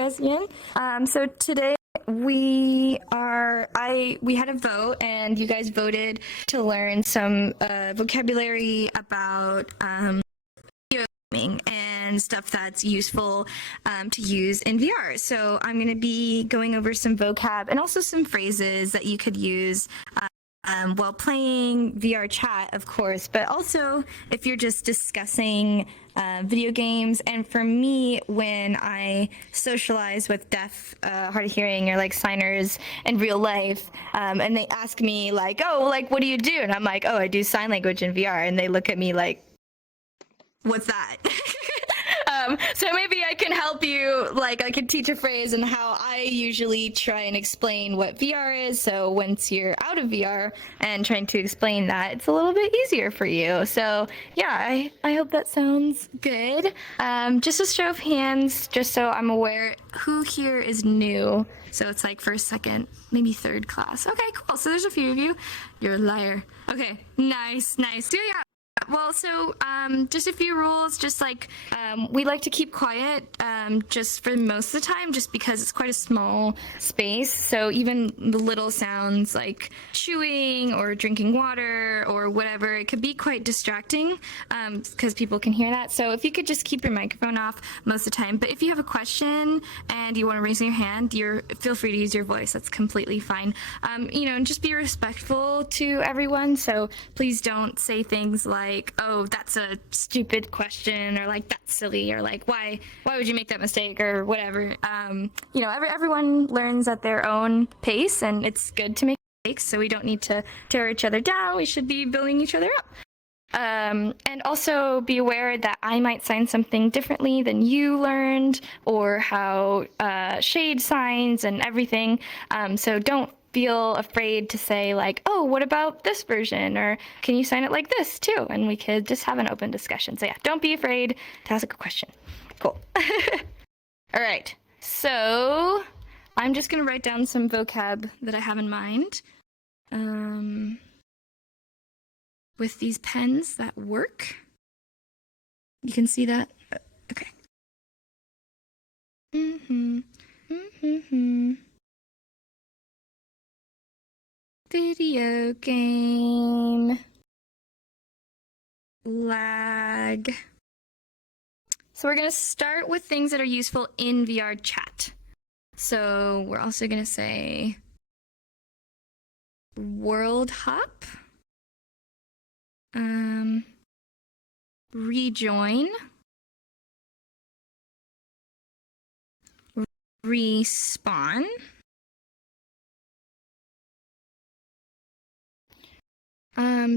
guys again. So today we had a vote, and you guys voted to learn some vocabulary about video gaming and stuff that's useful to use in VR. So I'm going to be going over some vocab and also some phrases that you could use while playing VR chat, of course, but also if you're just discussing video games. And for me, when I socialize with deaf, hard of hearing, or like signers in real life, and they ask me like, oh, like, what do you do? And I'm like, oh, I do sign language in VR. And they look at me like, what's that? So maybe I can help you, like I could teach a phrase and how I usually try and explain what VR is. So once you're out of VR and trying to explain that, it's a little bit easier for you. So yeah, I hope that sounds good. Just a show of hands, just so I'm aware who here is new. So it's like first, second, maybe third class. Okay, cool. So there's a few of you. You're a liar. Okay, nice. So yeah. Well, so just a few rules, just like we like to keep quiet just for most of the time, just because it's quite a small space. So even the little sounds like chewing or drinking water or whatever, it could be quite distracting because people can hear that. So if you could just keep your microphone off most of the time. But if you have a question and you want to raise your hand, feel free to use your voice. That's completely fine. And just be respectful to everyone. So please don't say things like, oh, that's a stupid question, or like, that's silly, or like, why would you make that mistake, or whatever. Everyone learns at their own pace, and it's good to make mistakes, so we don't need to tear each other down. We should be building each other up. And also be aware that I might sign something differently than you learned, or how shade signs and everything. So don't feel afraid to say like, oh, what about this version? Or can you sign it like this too? And we could just have an open discussion. So yeah, don't be afraid to ask a question. Cool. All right. So I'm just going to write down some vocab that I have in mind with these pens that work. You can see that? Okay. Video game. Lag. So we're going to start with things that are useful in VR chat. So we're also going to say world hop. Rejoin. Respawn.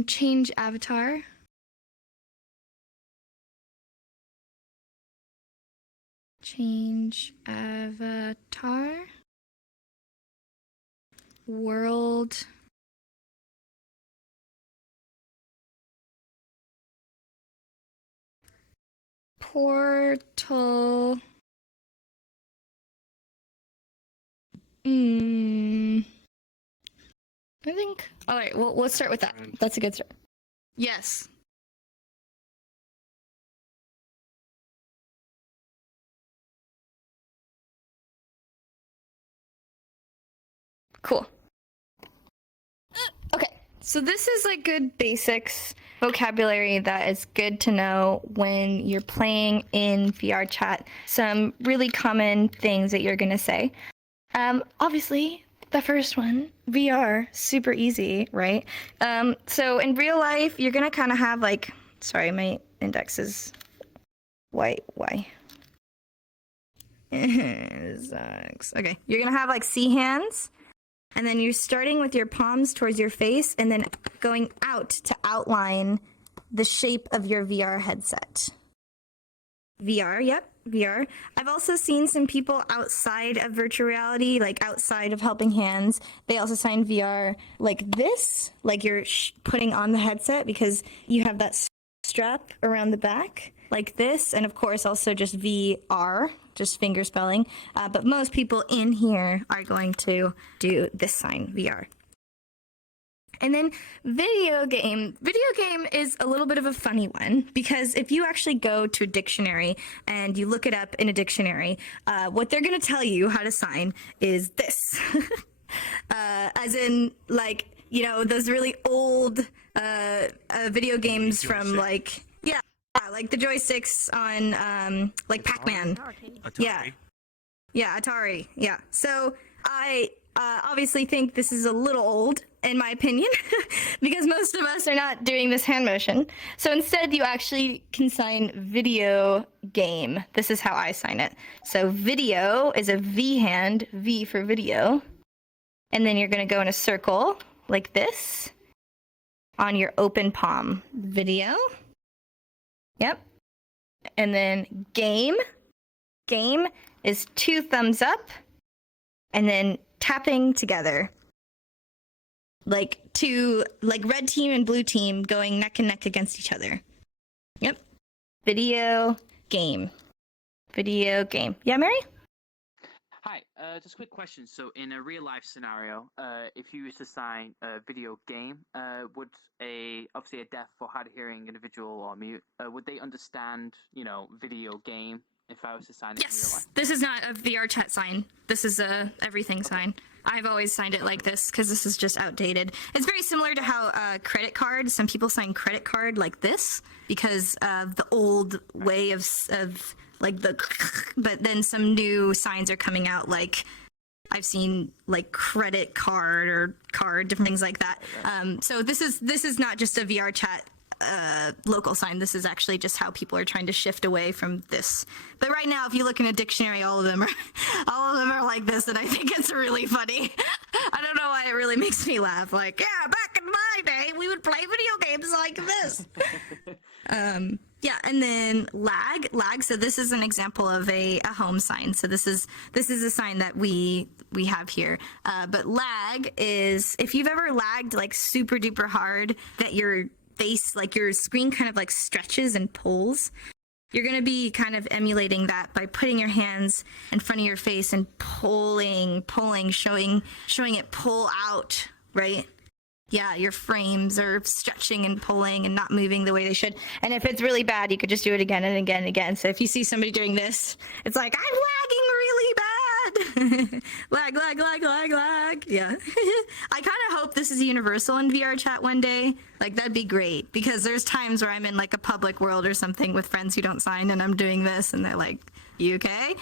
Change avatar. Change avatar. World. Portal. I think. All right, well, let's start with that. That's a good start. Yes. Cool. Okay, so this is like good basics vocabulary that is good to know when you're playing in VR chat. Some really common things that you're gonna say. Obviously, the first one, VR, super easy, right? So in real life, you're gonna kind of have like, sorry, my index is white. Why? Sucks. Okay, you're gonna have like C hands, and then you're starting with your palms towards your face, and then going out to outline the shape of your VR headset. VR, yep, VR. I've also seen some people outside of virtual reality, like outside of Helping Hands. They also sign VR like this, like you're putting on the headset because you have that strap around the back, like this. And of course, also just VR, just finger spelling. But most people in here are going to do this sign, VR. And then video game. Video game is a little bit of a funny one because if you actually go to a dictionary and you look it up in a dictionary, what they're going to tell you how to sign is this. As in, like, you know, those really old video games from like, yeah, like the joysticks on like Pac-Man. Atari. Yeah, Atari. Yeah. So I obviously think this is a little old, in my opinion, because most of us are not doing this hand motion. So instead, you actually can sign video game. This is how I sign it. So video is a V hand, V for video. And then you're going to go in a circle like this on your open palm. Video. Yep. And then game. Game is 2 thumbs up and then tapping together. Like red team and blue team going neck and neck against each other. Yep. Video game. Video game. Yeah, Mary? Hi, just a quick question. So in a real life scenario, if you used to sign a video game, would obviously a deaf or hard of hearing individual or mute, would they understand, you know, video game if I was to sign it in real life? Yes, this is not a VRChat sign. This is a everything sign. I've always signed it like this because this is just outdated. It's very similar to how credit card, some people sign credit card like this because of the old way of like but then some new signs are coming out, like I've seen like credit card or card, different things like that. So this is not just a VRChat local sign. This is actually just how people are trying to shift away from this. But right now, if you look in a dictionary, all of them are like this, and I think it's really funny. I don't know why it really makes me laugh. Like, yeah, back in my day, we would play video games like this. Yeah, and then lag. So this is an example of a home sign. So this is a sign that we have here. But lag is if you've ever lagged like super duper hard that your face, like your screen kind of like stretches and pulls. You're going to be kind of emulating that by putting your hands in front of your face and pulling, showing it pull out, right? Yeah, your frames are stretching and pulling and not moving the way they should. And if it's really bad, you could just do it again and again and again. So if you see somebody doing this, it's like, I'm lagging really bad. lag. Yeah. I kind of hope this is universal in VRChat one day. Like, that'd be great because there's times where I'm in like a public world or something with friends who don't sign and I'm doing this and they're like, you okay?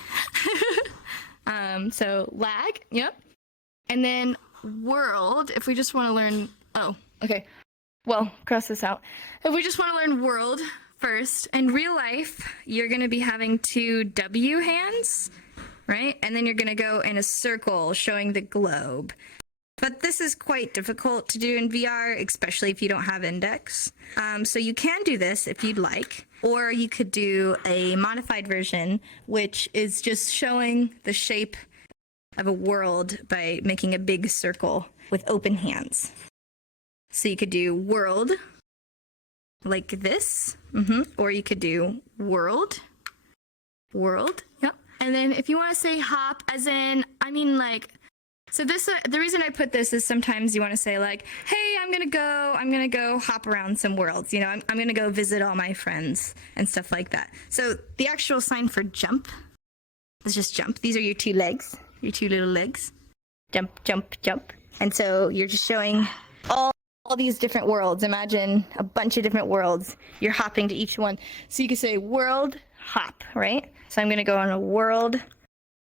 So lag. Yep. And then world, if we just want to learn, oh, okay. Well, cross this out. If we just want to learn world first, in real life, you're going to be having 2 W hands, right? And then you're going to go in a circle showing the globe. But this is quite difficult to do in VR, especially if you don't have index. So you can do this if you'd like, or you could do a modified version, which is just showing the shape of a world by making a big circle with open hands. So you could do world like this, or you could do world, yep. And then if you want to say hop, as in, I mean like, so this, the reason I put this is sometimes you want to say like, hey, I'm gonna go hop around some worlds, you know, I'm gonna go visit all my friends and stuff like that. So the actual sign for jump is just jump. These are your 2 legs. Your 2 little legs. Jump, jump, jump. And so you're just showing all these different worlds. Imagine a bunch of different worlds. You're hopping to each one. So you can say world hop, right? So I'm going to go on a world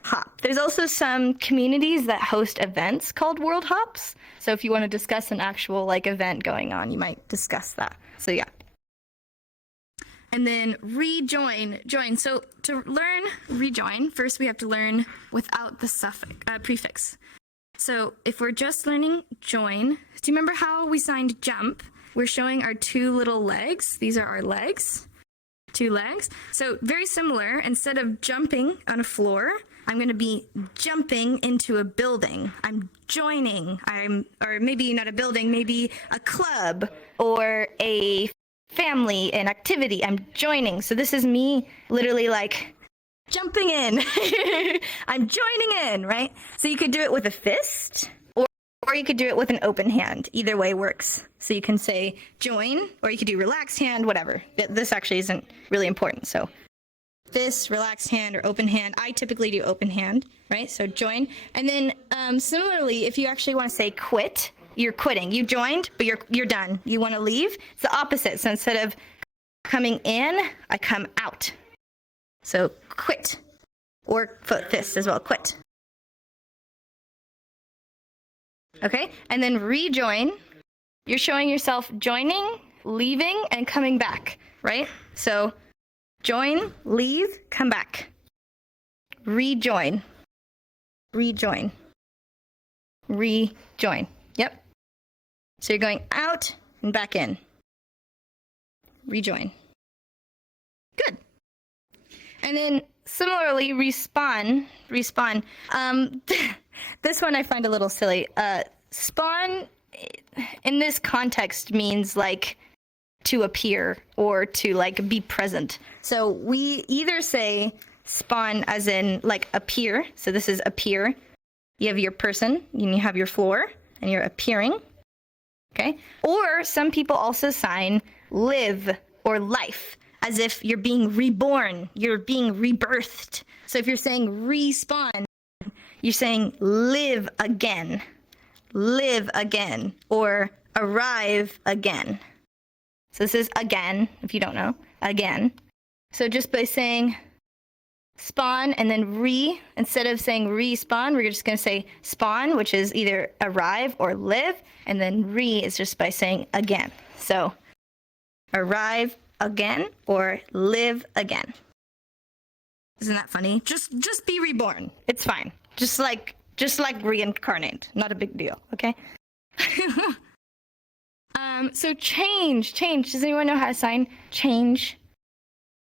hop. There's also some communities that host events called world hops. So if you want to discuss an actual like event going on, you might discuss that. So yeah. And then rejoin, join. So to learn rejoin, first we have to learn without the suffix, prefix. So if we're just learning join, do you remember how we signed jump? We're showing our 2 little legs. These are our legs, 2 legs. So very similar, instead of jumping on a floor, I'm going to be jumping into a building. I'm joining, or maybe not a building, maybe a club or a family and activity. I'm joining. So this is me literally like jumping in. I'm joining in, right? So you could do it with a fist, or Or you could do it with an open hand. Either way works. So you can say join, or you could do relaxed hand, whatever. This actually isn't really important. So this, relaxed hand, or open hand. I typically do open hand, right? So join. And then similarly, if you actually want to say quit, you're quitting. You joined, but you're done. You want to leave. It's the opposite. So instead of coming in, I come out. So quit. Or this as well, quit. Okay, and then rejoin. You're showing yourself joining, leaving, and coming back, right? So join, leave, come back. Rejoin. Rejoin. Rejoin. Yep. So you're going out and back in. Rejoin. Good. And then similarly, respawn. Respawn. This one I find a little silly. Spawn in this context means like to appear or to like be present. So we either say spawn as in like appear. So this is appear. You have your person and you have your floor and you're appearing. Okay. Or some people also sign live or life, as if you're being reborn, you're being rebirthed. So if you're saying respawn, you're saying live again, or arrive again. So this is again, if you don't know, again. So just by saying spawn and then instead of saying respawn, we're just going to say spawn, which is either arrive or live, and then is just by saying again. So arrive again or live again. Isn't that funny? Just be reborn. It's fine. Just like reincarnate. Not a big deal, okay? So change. Does anyone know how to sign change?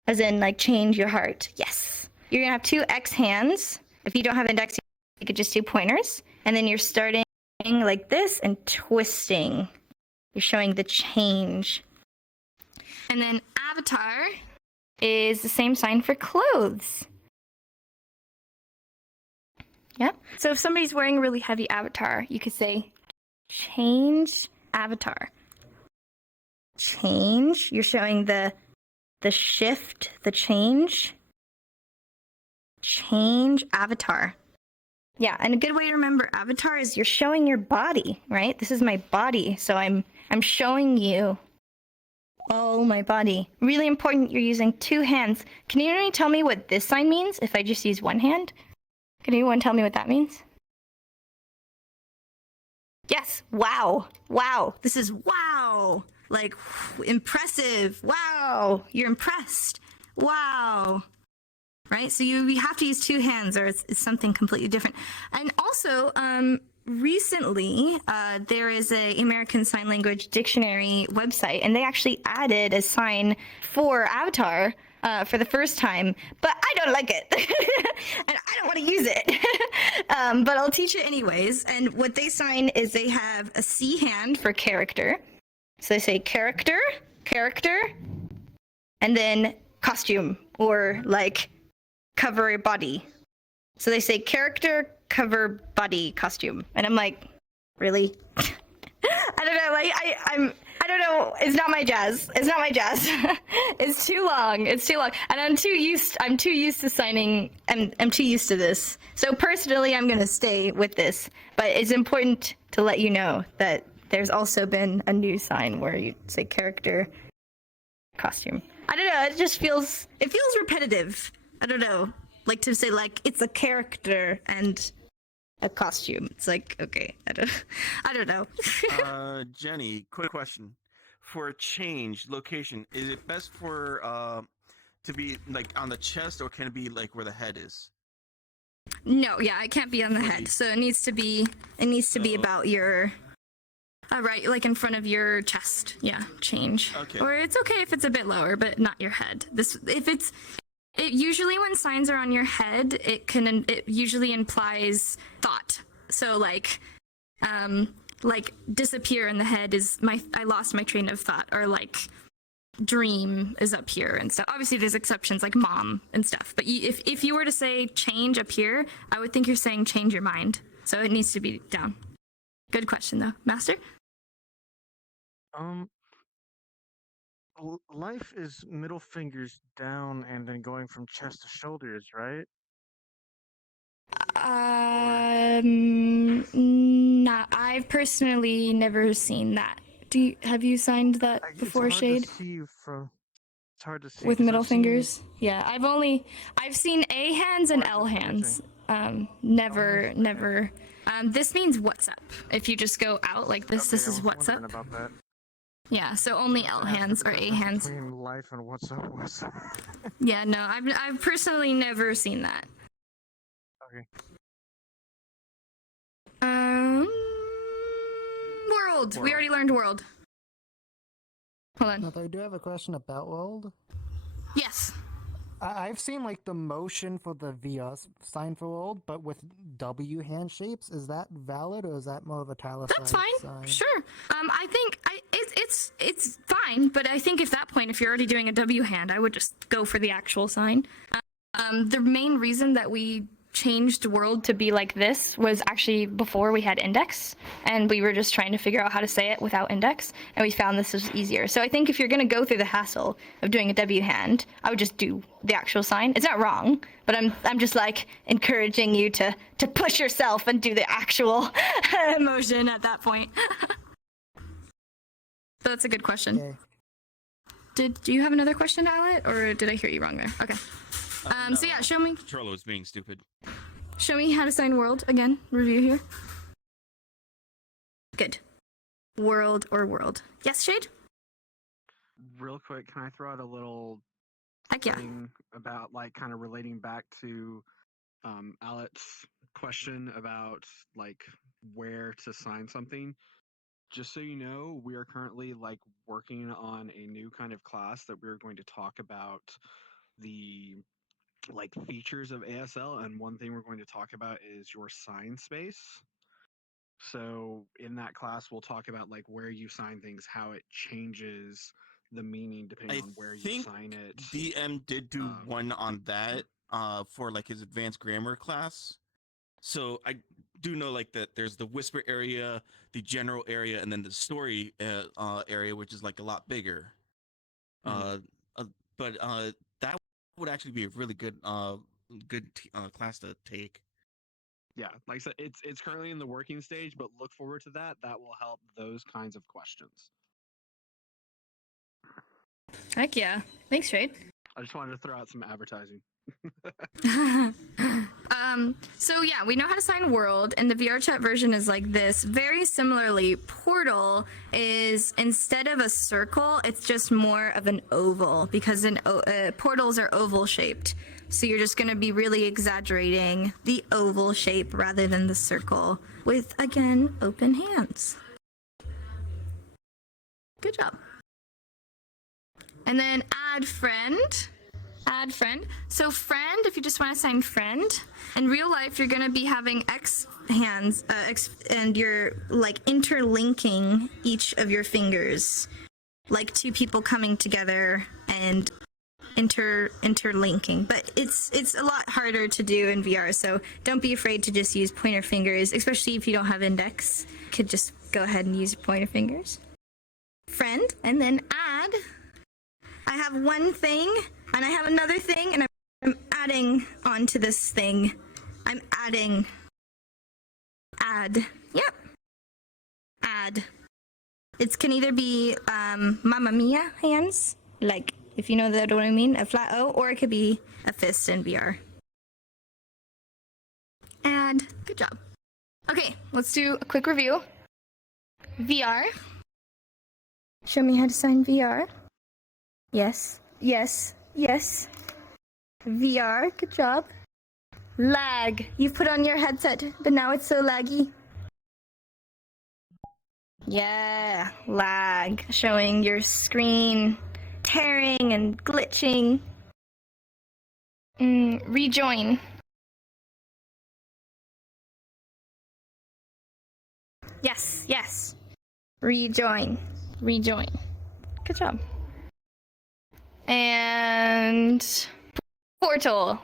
As in like change your heart. Yes. You're gonna have 2 X hands. If you don't have index, you could just do pointers. And then you're starting like this and twisting. You're showing the change. And then avatar is the same sign for clothes. Yeah. So if somebody's wearing a really heavy avatar, you could say change avatar. Change. You're showing the shift, the change. Change avatar. Yeah, and a good way to remember avatar is you're showing your body, right? This is my body, so I'm showing you all my body. Really important, you're using 2 hands. Can anyone tell me what this sign means if I just use 1 hand? Can anyone tell me what that means? Yes, wow. Wow. This is wow. Like, impressive. Wow. You're impressed. Wow. Right? So you have to use 2 hands or it's something completely different. And also, recently, there is a American Sign Language Dictionary website, and they actually added a sign for avatar for the first time, but I don't like it, and I don't want to use it, but I'll teach it anyways. And what they sign is they have a C hand for character. So they say character, and then costume, or like cover body. So they say character, cover, body, costume. And I'm like, really? I don't know, like, I don't know, it's not my jazz. It's too long. And I'm too used to signing, I'm too used to this. So personally, I'm gonna stay with this. But it's important to let you know that there's also been a new sign where you say character, costume. I don't know, it feels repetitive. I don't know, like to say like it's a character and a costume. It's like, okay, I don't know. Jenny, quick question. For change location, is it best for to be like on the chest, or can it be like where the head is? No, yeah, it can't be on the head. So it needs to be about your right, like in front of your chest. Yeah, change. Okay. Or it's okay if it's a bit lower, but not your head. It usually when signs are on your head, it usually implies thought. So like disappear in the head is I lost my train of thought, or like dream is up here and stuff. Obviously there's exceptions like mom and stuff, but if you were to say change up here, I would think you're saying change your mind. So it needs to be down. Good question though, Master. Um, life is middle fingers down and then going from chest to shoulders, right? I've personally never seen that. Have you signed that It's before, hard Shade? to see from. It's hard to see With because middle I've seen fingers? Yeah, I've seen A hands and Or is L it hands. imaging? Never, Okay. never. This means what's up. If you just go out like this, Okay, this I is was what's up. wondering about that. Yeah, so only I L was gonna ask hands what or the A difference hands. between life and what's up was. Yeah, no, I've personally never seen that. Okay. World. We already learned world. Hold on. No, I do have a question about World. Yes. I've seen like the motion for the VR sign for World, but with W hand shapes. Is that valid or is that more of a Talus? That's fine. Sign? Sure. I think it's fine, but I think at that point, if you're already doing a W hand, I would just go for the actual sign. The main reason that we changed world to be like this was actually before we had index, and we were just trying to figure out how to say it without index, and we found this was easier. So I think if you're gonna go through the hassle of doing a W hand, I would just do the actual sign. It's not wrong, but I'm just like encouraging you to push yourself and do the actual motion at that point. So that's a good question. Okay. Do you have another question, Alet, or did I hear you wrong there? Okay. So yeah, show me Controller was being stupid. how to sign world again. Review here. Good. World or world. Yes, Shade? Real quick, can I throw out a little Heck yeah. thing about like kind of relating back to Alet's question about like where to sign something? Just so you know, we are currently like working on a new kind of class that we're going to talk about the like features of ASL, and one thing we're going to talk about is your sign space. So in that class we'll talk about like where you sign things, how it changes the meaning depending on where you sign it. DM did do one on that for like his advanced grammar class. So I do know like that there's the whisper area, the general area, and then the story area, which is like a lot bigger. But that would actually be a really good class to take. Yeah, like I said, it's currently in the working stage, but look forward to that. That will help those kinds of questions. Heck yeah. Thanks, Shade. I just wanted to throw out some advertising. So yeah, we know how to sign world, and the VRChat version is like this. Very similarly, portal is, instead of a circle, it's just more of an oval, because portals are oval shaped. So you're just going to be really exaggerating the oval shape rather than the circle with, again, open hands. Good job. And then add friend. Add friend. So friend, if you just want to sign friend, in real life you're going to be having X hands, and you're like interlinking each of your fingers, like two people coming together and interlinking. But it's a lot harder to do in VR, so don't be afraid to just use pointer fingers, especially if you don't have index. You could just go ahead and use pointer fingers. Friend, and then add. I have one thing, and I have another thing, and I'm adding onto this thing. I'm adding. Add. Yep. Add. It can either be Mamma Mia hands, like, if you know what I mean, a flat O, or it could be a fist in VR. Add. Good job. Okay, let's do a quick review. VR. Show me how to sign VR. Yes, yes, yes. VR, good job. Lag. You've put on your headset, but now it's so laggy. Yeah, lag. Showing your screen tearing and glitching. Rejoin. Yes, yes. Rejoin. Rejoin. Good job. And portal.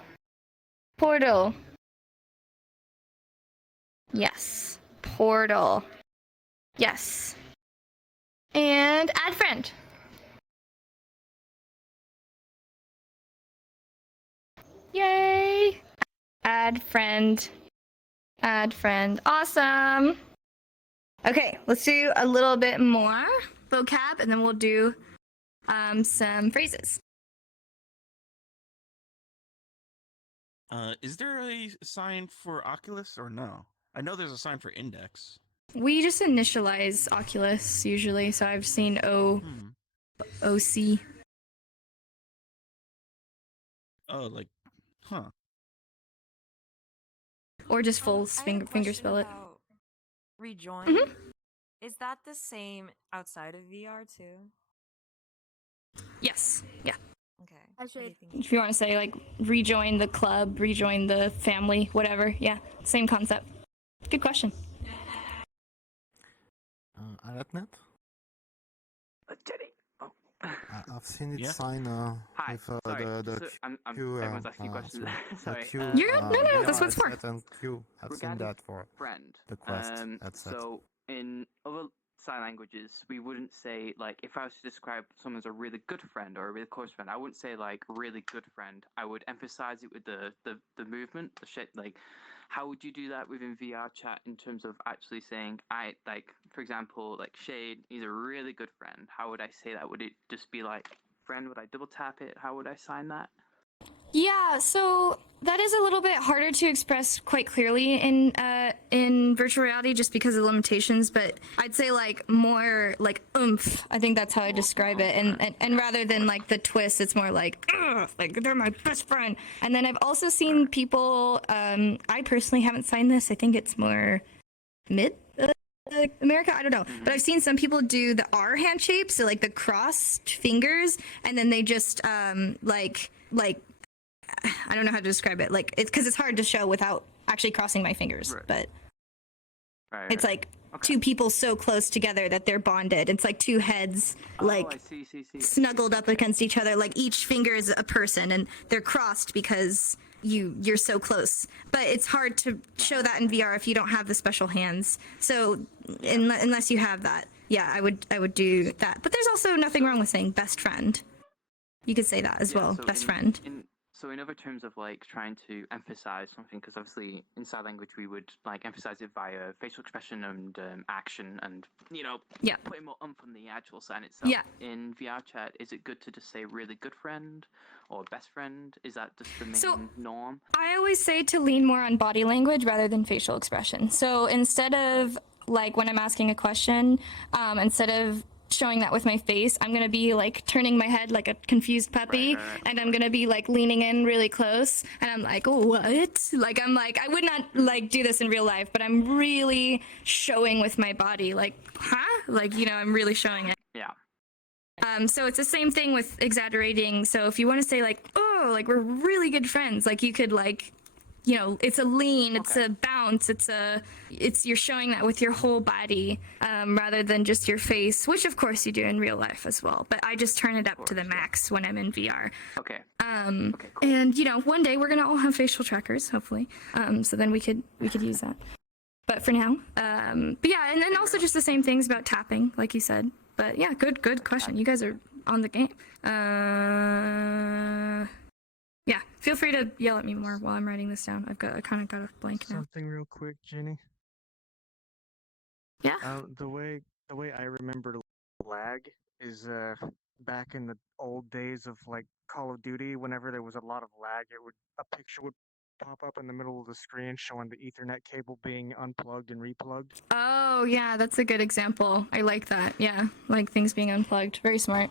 Portal. Yes. Portal. Yes. And add friend. Yay! Add friend. Add friend. Awesome. Okay, let's do a little bit more vocab and then we'll do some phrases. Is there a sign for Oculus or no? I know there's a sign for Index. We just initialize Oculus usually, so I've seen OC. Oh, like, huh. Or just full I had a finger question spell it. about Rejoin. Mhm. Is that the same outside of VR too? Yes. Yeah. Okay. Actually, Okay, thank you. If you want to say like rejoin the club, rejoin the family, whatever. Yeah. Same concept. Good question. ArtNet? Jenny. Oh. I've seen it Yeah. sign Hi. with Sorry. the So I'm Q. everyone's asking questions. Sorry. Q, You're good. No, no, that's what it's for. headset and Q. I've seen Regarding that for friend. the Quest headset. So in other sign languages, we wouldn't say like if I was to describe someone as a really good friend or a really close friend, I wouldn't say like really good friend. I would emphasize it with the movement, the shape. Like, how would you do that within VR chat in terms of actually saying I like, for example, like Shade, he's a really good friend. How would I say that? Would it just be like friend? Would I double tap it? How would I sign that? Yeah, so that is a little bit harder to express quite clearly in virtual reality just because of limitations, but I'd say like more like oomph. I think that's how I describe it. And rather than like the twist, it's more like ugh, like they're my best friend. And then I've also seen people I personally haven't signed this. I think it's more mid America, I don't know, but I've seen some people do the R hand shape, so like the crossed fingers, and then they just like I don't know how to describe it. Like it's because it's hard to show without actually crossing my fingers. Right. But Right. it's like Okay. two people so close together that they're bonded. It's like two heads Oh, I like see. snuggled up Okay. against each other. Like each finger is a person, and they're crossed because you're so close. But it's hard to show that in VR if you don't have the special hands. So unless you have that, yeah, I would do that. But there's also nothing wrong with saying best friend. You could say that as well, So best friend. So in other terms of like trying to emphasize something, because obviously in sign language we would like emphasize it via facial expression and action, and Yeah. putting more oomph on the actual sign itself. Yeah. In VR chat, is it good to just say really good friend or best friend? Is that just the main So- norm? I always say to lean more on body language rather than facial expression. So instead of like when I'm asking a question, instead of showing that with my face, I'm gonna be like turning my head like a confused puppy, Right, and I'm gonna be like leaning in really close, and I'm like, what? Like I'm like I would not like do this in real life, but I'm really showing with my body, like, huh? Like I'm really showing it. Yeah. So it's the same thing with exaggerating. So if you want to say like, oh, like we're really good friends, like you could like, it's a lean, it's Okay. a bounce, you're showing that with your whole body, rather than just your face, which of course you do in real life as well. But I just turn it up to the course, yeah. max when I'm in VR. Okay. Okay. Cool. And one day we're gonna all have facial trackers, hopefully. So then we could use that. But for now, but yeah, and then also just the same things about tapping, like you said. But yeah, good question. You guys are on the game. Yeah, feel free to yell at me more while I'm writing this down. I kind of got a blank now. Something real quick, Jenny. Yeah. The way I remember lag is back in the old days of like Call of Duty. Whenever there was a lot of lag, a picture would pop up in the middle of the screen showing the Ethernet cable being unplugged and replugged. Oh yeah, that's a good example. I like that. Yeah, like things being unplugged. Very smart.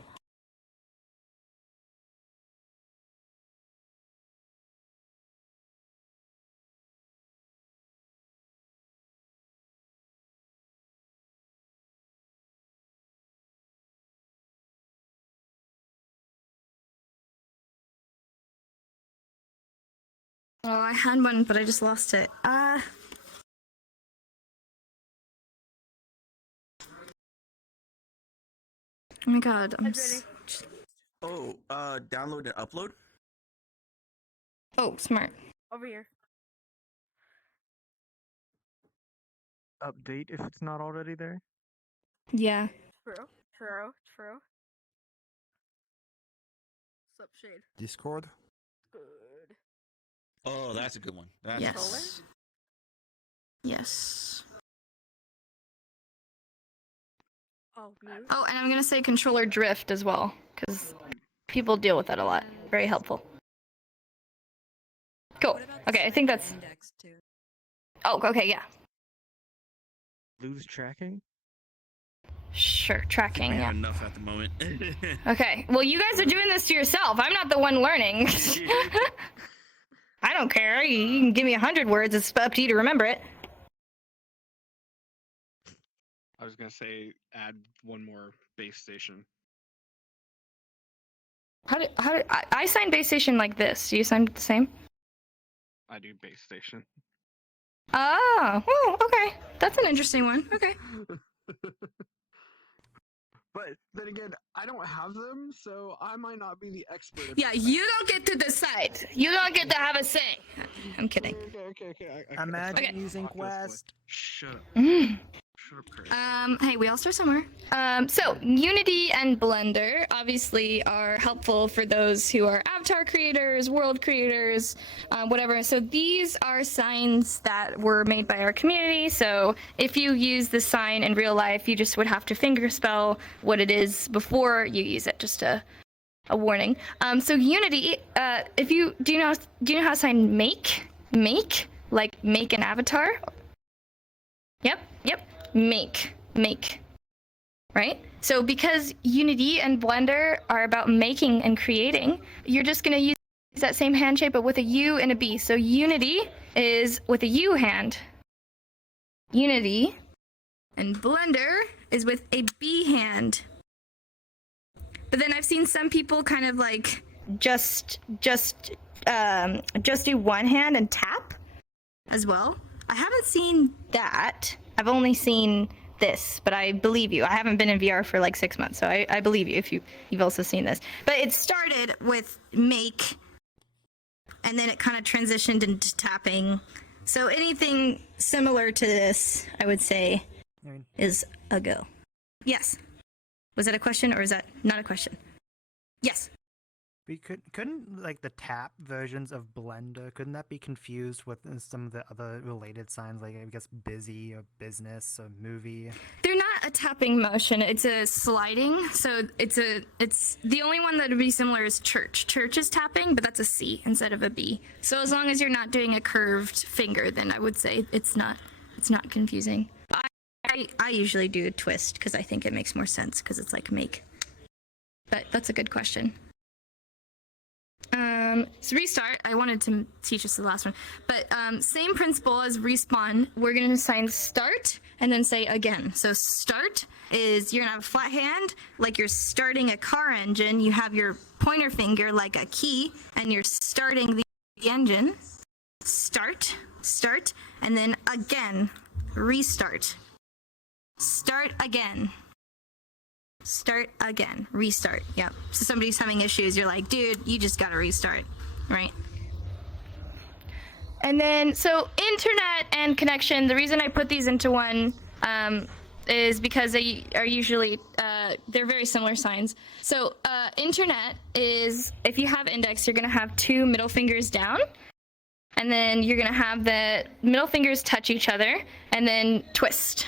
Oh, I had one, but I just lost it. Oh my god. Oh, download and upload? Oh, smart. over here. Update if it's not already there. Yeah. True. True. True. Sup, Shade? Discord. Good. Oh, that's a good one. That's Yes. Yes. Oh, mute. Oh, and I'm gonna say controller drift as well, because people deal with that a lot. Very helpful. Cool. Okay, I think that's. Index too. Oh, okay, yeah. Lose tracking? Sure, I think tracking, we yeah. have enough at the moment. Okay, well, you guys are doing this to yourself. I'm not the one learning. I don't care. You can give me 100 words. It's up to you to remember it. I was gonna say add one more base station. I sign base station like this. Do you sign the same? I do base station. Oh, okay. That's an interesting one. Okay. But then again, I don't have them, so I might not be the expert. Yeah, you don't get to decide. You don't get to have a say. I'm kidding. Okay. Imagine Okay. using Quest. Shut up. Mm. Shut up, Chris. Hey, we all start somewhere. So Unity and Blender obviously are helpful for those who are avatar creators, world creators, whatever. So these are signs that were made by our community. So if you use the sign in real life, you just would have to fingerspell what it is before you use it. Just a warning. So Unity, if you do you know how to sign make like make an avatar? Yep. Make, right? So because Unity and Blender are about making and creating, you're just gonna use that same hand shape, but with a U and a B. So Unity is with a U hand. Unity, and Blender is with a B hand. But then I've seen some people kind of like just do one hand and tap as well. I haven't seen that. I've only seen this, but I believe you. I haven't been in VR for like 6 months, so I believe you if you've also seen this. But it started with make, and then it kind of transitioned into tapping. So anything similar to this, I would say, is a go. Yes. Was that a question, or is that not a question? Yes. We couldn't like the tap versions of Blender, couldn't that be confused with some of the other related signs, like I guess busy or business or movie? They're not a tapping motion, it's a sliding. So it's the only one that would be similar is church. Church is tapping, but that's a C instead of a B. So as long as you're not doing a curved finger, then I would say it's not confusing. I usually do a twist because I think it makes more sense because it's like make. But that's a good question. So restart, I wanted to teach us the last one, but same principle as respawn. We're going to assign start and then say again. So start is you're going to have a flat hand like you're starting a car engine. You have your pointer finger like a key and you're starting the engine. Start, and then again, restart. Start again, restart. Yep. So somebody's having issues, you're like, dude, you just gotta restart, right? And then, so internet and connection, the reason I put these into one is because they are usually, they're very similar signs. So internet is, if you have index, you're gonna have 2 middle fingers down, and then you're gonna have the middle fingers touch each other, and then twist.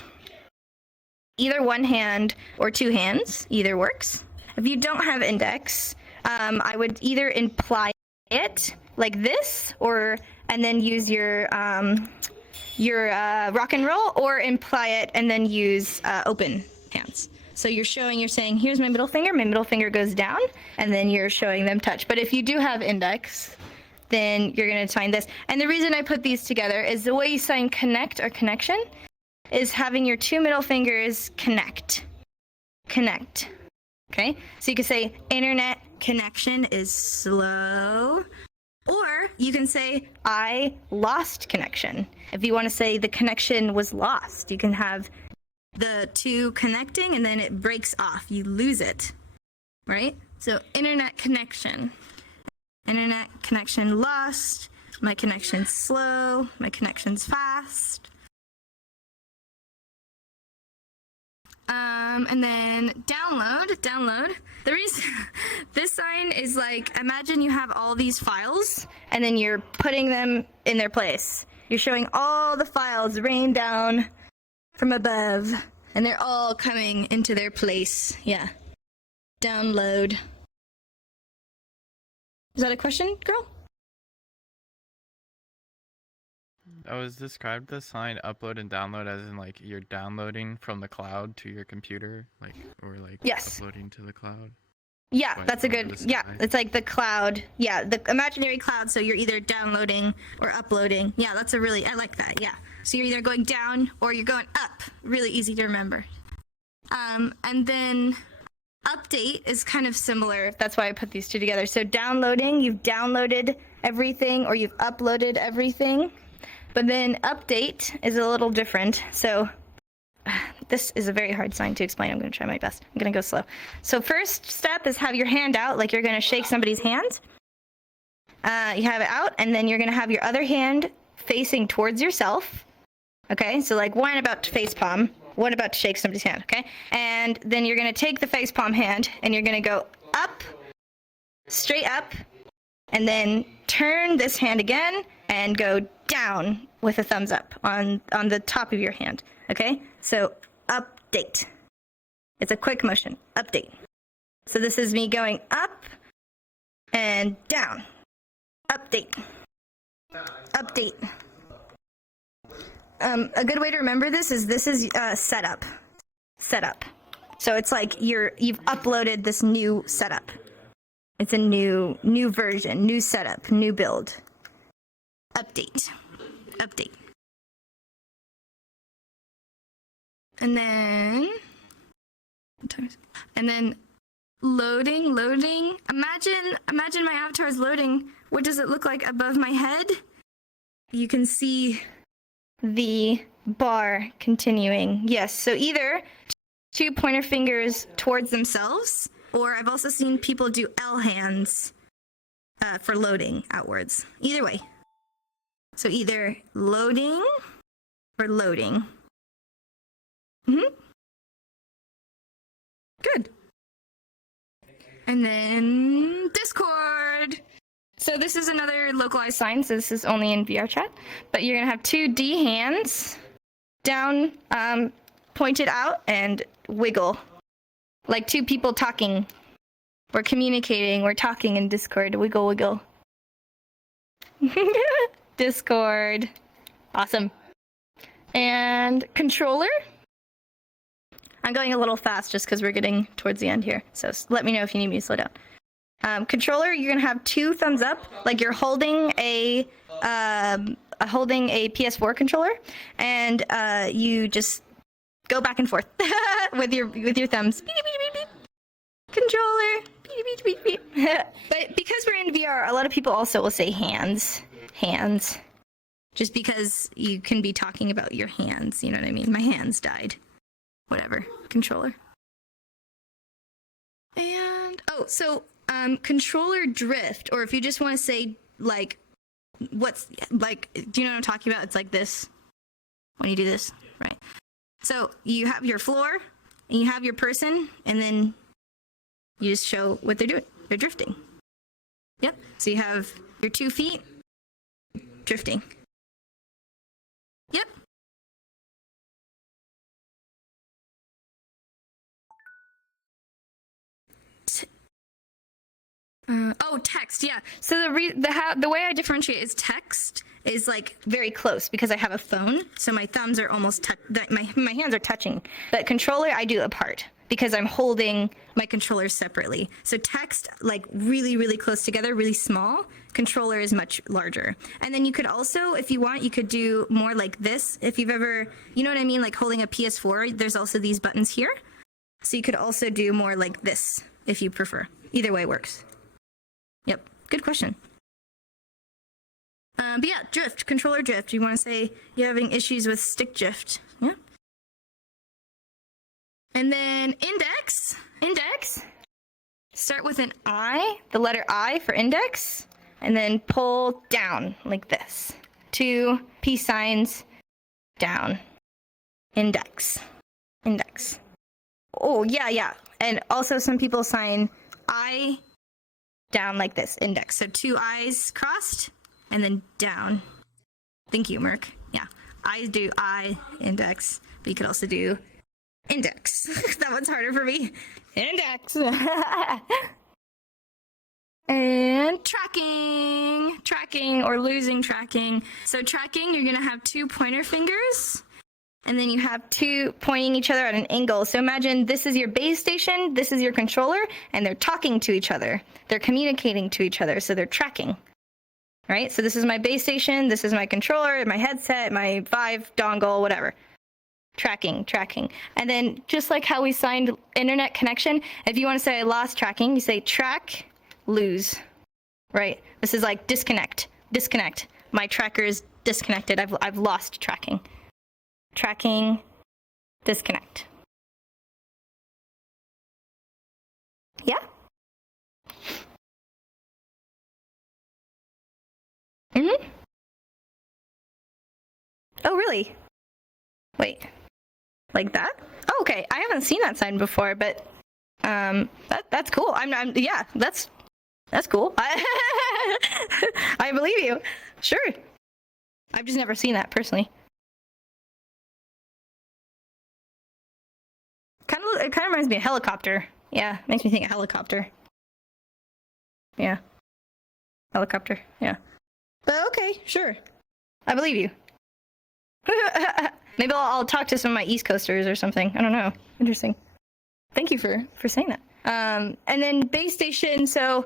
Either one hand or 2 hands, either works. If you don't have index, I would either imply it like this, and then use your rock and roll, or imply it and then use open hands. So you're saying, here's my middle finger goes down, and then you're showing them touch. But if you do have index, then you're gonna sign this. And the reason I put these together is the way you sign connect or connection is having your 2 middle fingers connect. Okay? So you can say internet connection is slow, or you can say I lost connection. If you want to say the connection was lost, you can have the 2 connecting and then it breaks off. You lose it, right? So internet connection lost, my connection's slow, my connection's fast. And then download. The reason this sign is like, imagine you have all these files and then you're putting them in their place. You're showing all the files rain down from above and they're all coming into their place. Yeah. Download. Is that a question, girl? I was described the sign upload and download as in like you're downloading from the cloud to your computer, like or like Yes. uploading to the cloud. Yeah, Like, that's a over good, the yeah, sky. it's like the cloud. Yeah, the imaginary cloud, so you're either downloading or uploading. Yeah, that's a really, I like that, yeah. So you're either going down or you're going up. Really easy to remember. And then update is kind of similar. That's why I put these two together. So downloading, you've downloaded everything or you've uploaded everything. But then update is a little different. So this is a very hard sign to explain. I'm going to try my best. I'm going to go slow. So first step is have your hand out like you're going to shake somebody's hand. You have it out, and then you're going to have your other hand facing towards yourself. Okay, so like one about to face palm, one about to shake somebody's hand, okay? And then you're going to take the face palm hand, and you're going to go up, straight up, and then turn this hand again and go down with a thumbs up on the top of your hand, okay? So update. It's a quick motion, update. So this is me going up and down. Update. Update. A good way to remember this is setup. Setup. So it's like you've uploaded this new setup. It's a new version, new setup, new build. Update. Update. And then loading. Imagine my avatar is loading. What does it look like above my head? You can see the bar continuing. Yes, so either two pointer fingers towards themselves, or I've also seen people do L hands for loading outwards. Either way. So either loading or loading. Good. And then Discord. So this is another localized sign, so this is only in VRChat. But you're gonna have two D hands down, pointed out, and wiggle. Like two people talking. We're communicating, we're talking in Discord. Wiggle, wiggle. Discord. Awesome. And controller. I'm going a little fast just because we're getting towards the end here. So let me know if you need me to slow down. Controller, you're gonna have two thumbs up, like you're holding a PS4 controller, and you just go back and forth with your thumbs. Beep, beep, beep, beep. Controller. Beep, beep, beep, beep. But because we're in VR, a lot of people also will say hands. Hands. Just because you can be talking about your hands, you know what I mean? My hands died. Whatever. Controller. And controller drift, or if you just want to say like what's like, do you know what I'm talking about? It's like this when you do this, right? So you have your floor and you have your person, and then you just show what they're doing. They're drifting. Yep. So you have your 2 feet drifting. Yep. Text, yeah. So the way I differentiate is text is like very close because I have a phone, so my thumbs are almost my hands are touching. But controller I do apart because I'm holding my controllers separately. So text like really, really close together, really small. Controller is much larger. And then you could also, if you want, you could do more like this. If you've ever, you know what I mean, like holding a PS4, there's also these buttons here. So you could also do more like this if you prefer. Either way works. Yep, good question. But yeah, drift, controller drift. You want to say you're having issues with stick drift. Yeah. And then index. Start with an I, the letter I for index, and then pull down like this. 2 peace signs down. Index. Oh, yeah, yeah. And also some people sign I down like this, index. So 2 I's crossed and then down. Thank you, Merc. Yeah. I do I index, but you could also do index. That one's harder for me. Index. And tracking or losing tracking. So tracking, you're gonna have 2 pointer fingers, and then you have 2 pointing each other at an angle. So imagine this is your base station, this is your controller, and they're talking to each other. They're communicating to each other, so they're tracking. Right? So this is my base station, this is my controller, my headset, my Vive dongle, whatever. Tracking. And then just like how we signed internet connection, if you want to say I lost tracking, you say track, lose. Right? This is like disconnect. My tracker is disconnected. I've lost tracking. Tracking, disconnect. Yeah? Mm-hmm. Oh, really? Wait. Like that? Oh, okay. I haven't seen that sign before, but that's cool. Yeah, that's cool. I believe you. Sure. I've just never seen that personally. It kind of reminds me of helicopter. Yeah, makes me think of helicopter. Yeah. Helicopter. Yeah. But okay, sure. I believe you. Maybe I'll talk to some of my East Coasters or something. I don't know. Interesting. Thank you for saying that. And then base station. So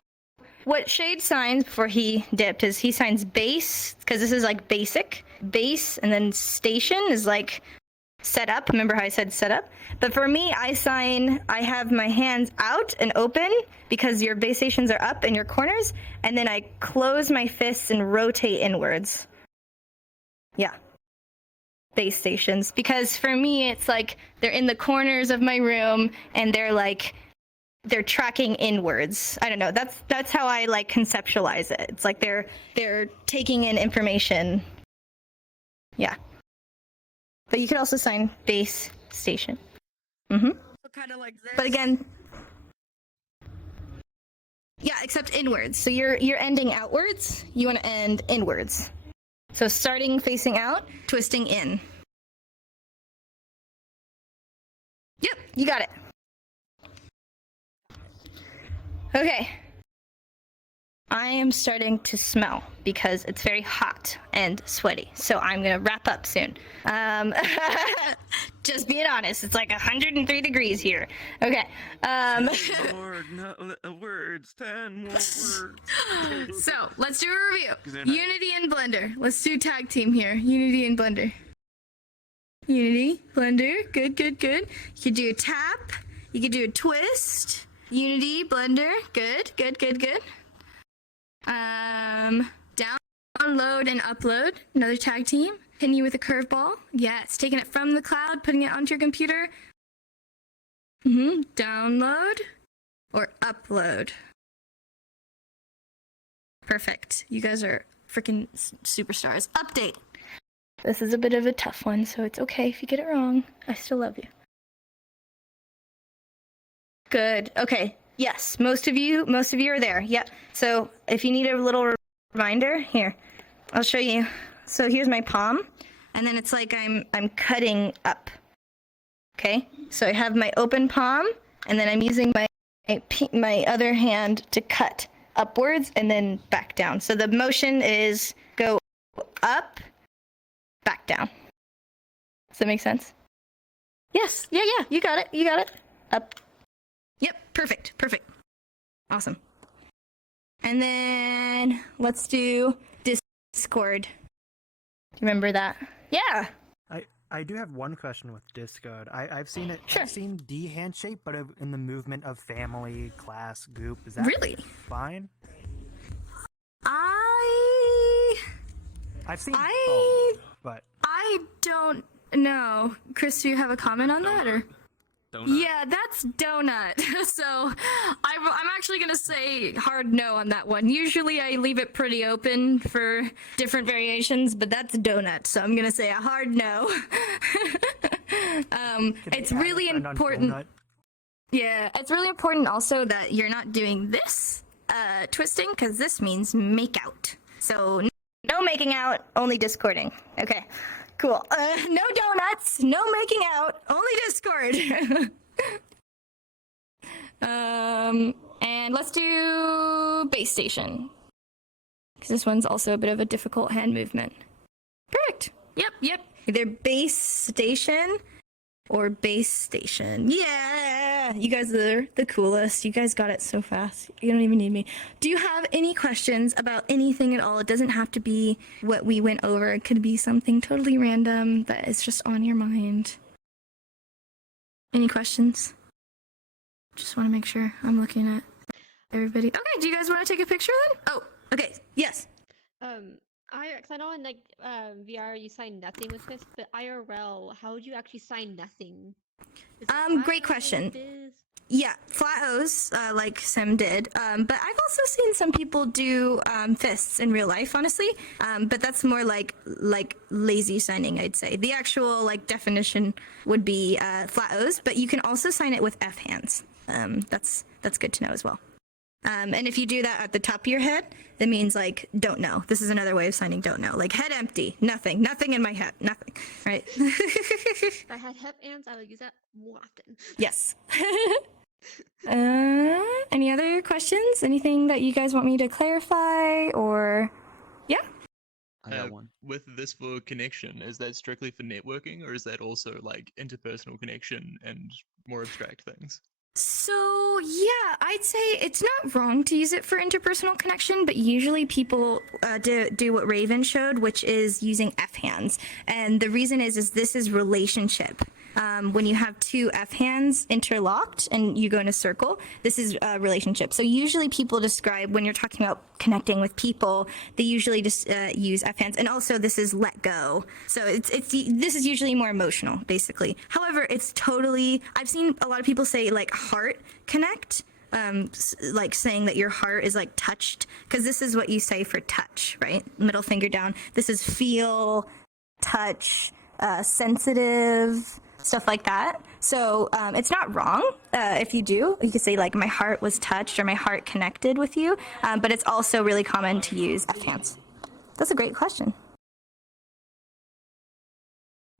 what Shade signs before he dipped is he signs base, because this is like basic. Base, and then station is like set up. Remember how I said set up? But for me, I have my hands out and open because your base stations are up in your corners, and then I close my fists and rotate inwards. Yeah. Base stations, because for me it's like they're in the corners of my room and they're tracking inwards. I don't know. That's how I like conceptualize it. It's like they're taking in information. Yeah. But you could also sign base station. Mm-hmm. Kind of like this. But again, yeah, except inwards. So you're ending outwards. You want to end inwards. So starting facing out, twisting in. Yep, you got it. Okay. I am starting to smell because it's very hot and sweaty. So I'm going to wrap up soon. Just being honest, it's like 103 degrees here. Okay. More words, 10 more words. So let's do a review. Unity and Blender. Let's do tag team here. Unity and Blender. Unity, Blender. Good. You could do a tap. You could do a twist. Unity, Blender. Good. Download and upload. Another tag team. Continue with a curveball. Yeah, it's taking it from the cloud, putting it onto your computer. Download or upload. Perfect. You guys are freaking superstars. Update. This is a bit of a tough one, so it's okay if you get it wrong. I still love you. Good. Okay. Yes, most of you are there. Yep. So if you need a little reminder, here, I'll show you. So here's my palm, and then it's like I'm cutting up. Okay. So I have my open palm, and then I'm using my other hand to cut upwards and then back down. So the motion is go up, back down. Does that make sense? Yes. Yeah. You got it. Up. Yep, perfect. Awesome. And then let's do Discord. Do you remember that? Yeah. I do have one question with Discord. I've seen it. Sure. I've seen D handshake, but in the movement of family, class, group. Is that really fine? I've seen both, but I don't know. Chris, do you have a comment on that or? Donut. Yeah, that's donut. So I'm actually going to say hard no on that one. Usually I leave it pretty open for different variations, but that's donut. So I'm going to say a hard no. It's really important. Yeah, it's really important also that you're not doing this twisting, because this means make out. So no making out, only discording. Okay, cool. No donuts, no making out, only Discord. And let's do base station, because this one's also a bit of a difficult hand movement. Perfect. Yep. Either base station or base station. Yeah! You guys are the coolest. You guys got it so fast. You don't even need me. Do you have any questions about anything at all? It doesn't have to be what we went over. It could be something totally random that is just on your mind. Any questions? Just want to make sure I'm looking at everybody. Okay, do you guys want to take a picture then? Oh, okay. Yes. I know in like VR you sign nothing with this, but IRL, how would you actually sign nothing? Great question. Yeah, flat O's, like Sim did. But I've also seen some people do fists in real life, honestly. But that's more like lazy signing, I'd say. The actual like definition would be flat O's, but you can also sign it with F hands. That's good to know as well. And if you do that at the top of your head, that means like don't know. This is another way of signing don't know. Like head empty, nothing in my head, nothing. Right? If I had hep hands, I would use that more often. Yes. Any other questions? Anything that you guys want me to clarify or yeah? I got one. With this for connection, is that strictly for networking or is that also like interpersonal connection and more abstract things? So yeah, I'd say it's not wrong to use it for interpersonal connection, but usually people do what Raven showed, which is using F hands. And the reason is this is relationship. When you have two F hands interlocked and you go in a circle, this is a relationship. So usually people describe when you're talking about connecting with people, they usually just use F hands. And also this is let go. So this is usually more emotional, basically. However, it's totally, I've seen a lot of people say like heart connect, like saying that your heart is like touched, because this is what you say for touch, right? Middle finger down. This is feel, touch, sensitive, stuff like that. So it's not wrong if you do. You could say like my heart was touched or my heart connected with you, but it's also really common to use F hands. That's a great question.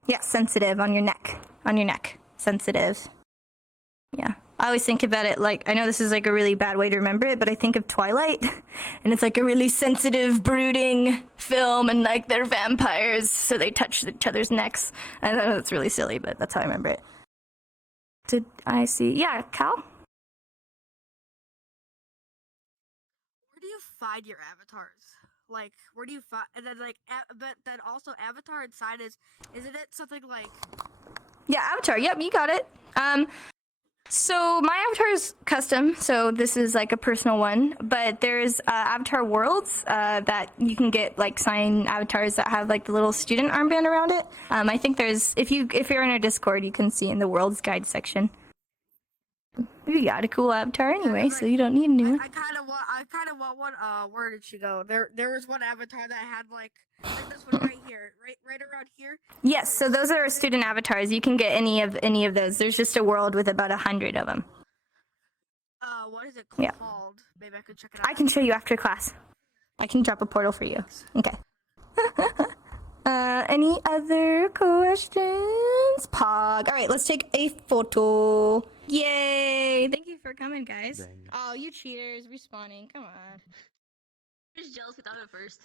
Yeah, sensitive on your neck, sensitive. Yeah. I always think about it like, I know this is like a really bad way to remember it, but I think of Twilight, and it's like a really sensitive, brooding film, and like they're vampires, so they touch each other's necks. I know that's really silly, but that's how I remember it. Did I see? Yeah, Cal? Where do you find your avatars? Like, where do you find, and then like, but then also avatar inside isn't it something like? Yeah, avatar. Yep, you got it. So my avatar is custom, so this is like a personal one, but there's avatar worlds that you can get, like sign avatars that have like the little student armband around it. I think there's, if you're in our Discord, you can see in the worlds guide section. You got a cool avatar anyway, Yeah, so you don't need a new one. I kind of want one. Where did she go? There was one avatar that had like this one right here, right around here. Yes, so those are student avatars. You can get any of those. There's just a world with about 100 of them. What is it called? Yeah. Maybe I could check it out. I can show you after class. I can drop a portal for you. Okay. Any other questions? Pog. All right, let's take a photo. Yay! Thank you for coming, guys. Dang. Oh, you cheaters, respawning. Come on. I'm just jealous because I'm at first.